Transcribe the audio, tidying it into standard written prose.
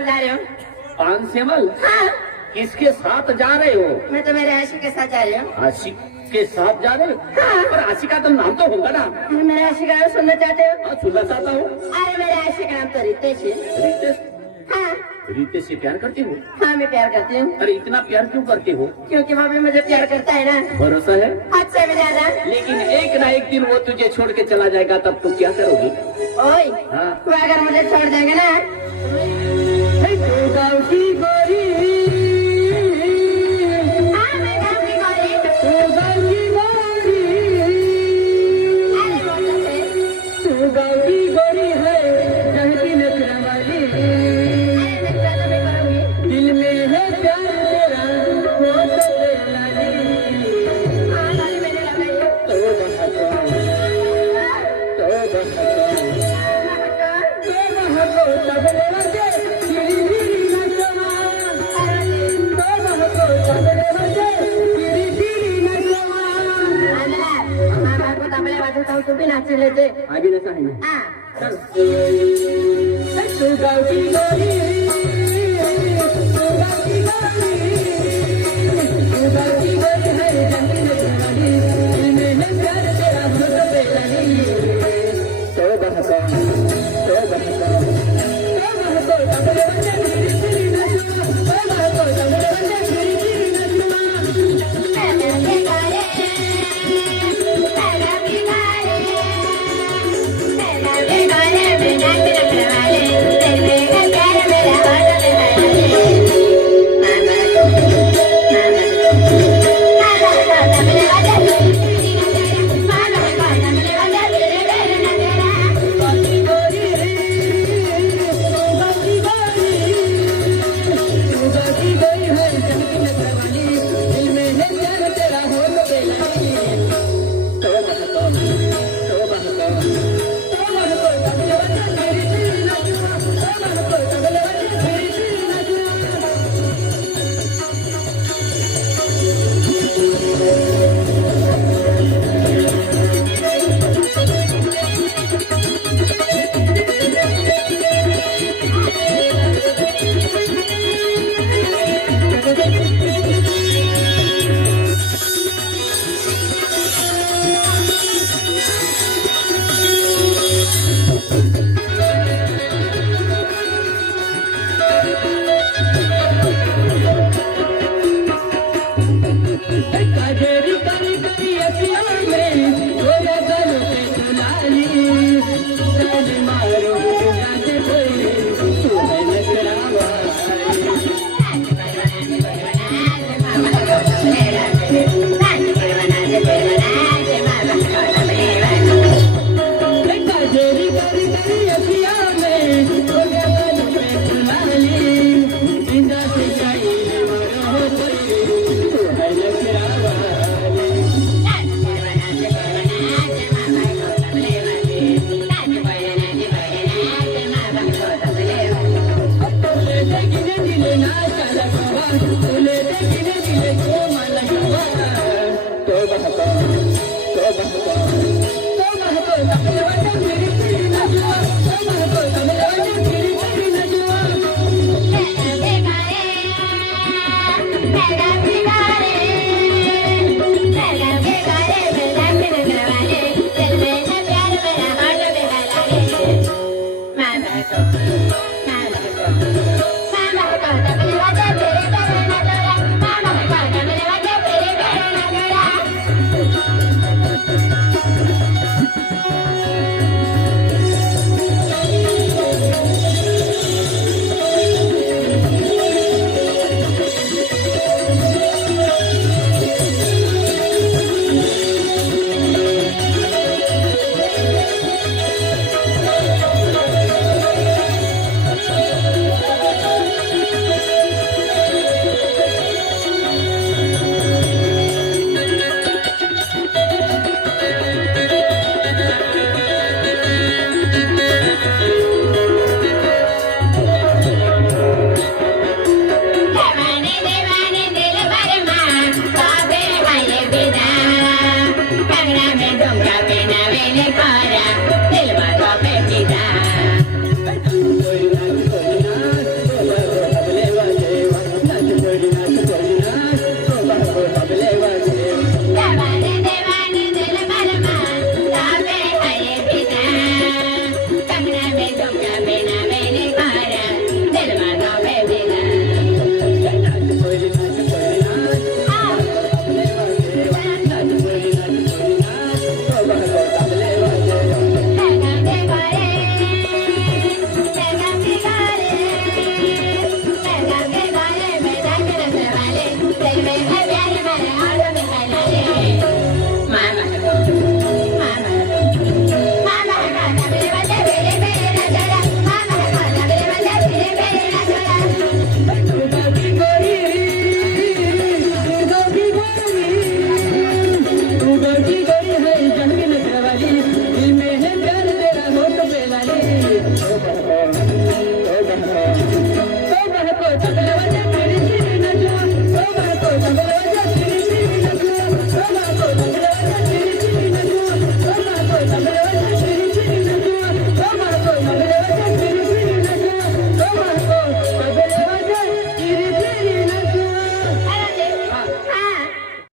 पानसेमल जा रहे हो। पानसेमल? हाँ, किसके साथ जा रहे हो? मैं तो मेरे आशिक के साथ जा रही हूँ। आशिक के साथ जा रहे हो? हाँ। पर आशिक का तो नाम तो होगा ना? मेरे आशिक का नाम सुनना चाहते हो? हाँ, सुनना चाहता हूँ। अरे मेरे आशिक का नाम तो रितेश है। रितेश? हाँ रितेश से प्यार करती हो? हाँ, मैं प्यार करती हूँ। अरे इतना प्यार क्यों करती हो? क्योंकि वो भी मुझे प्यार करता है ना। भरोसा है? हद से भी ज्यादा। लेकिन एक ना एक दिन वो तुझे छोड़ के चला जाएगा, तब तू क्या करोगी? ओए, हाँ। वो अगर मुझे छोड़ देंगे ना, गाँव की गोरी, हाँ मैं गाँव की गोरी। गाँव की गोरी, अरे वो तो है। तू गाँव की गोरी है, कहती नखरा वाली, अरे नखरा तो मैं करूंगी। दिल में है प्यार तेरा, वो तो तेरा नहीं। हाँ लाली मैंने लगाई है। तो बहको, तबले बजे, गिरी गिरी नचवा, तो बहको तबले बजे, गिरी गिरी नचवा। मैं आपको तबले बजाता हूँ, तू भी नाच लेते। आगे नचा है ना? हाँ चल। तू गाँव की गोरी, तू गाँव की गोरी, तू गाँव की गोरी है, जंगली नचवाली, दिल में है प्यार तेरा, वो तो तेरा नहीं। तो बहको, तो बहको, तबले बजे, गिरी गिरी नचवा, तो बहको तबले बजे, गिरी गिरी नचवा। काजेरी करी करी अखियों में, गोरा गलों पे चुनाली, जान मारो जाते कोई, तू है नखरा वाली। काजेरी करी करी अखियों में, गोरा गलों पे चुनाली, जिंदा से चाहिए मरो कोई, तू है नखरा वाली। तोले देखिने दिले ना चला गवा, तोले देखिने दिले को माला गवा। तो बहको, तो बहको, तो बहको तबले बजे, गिरी गिरी नचवा, तो बहको तबले बजे, गिरी गिरी नचवा।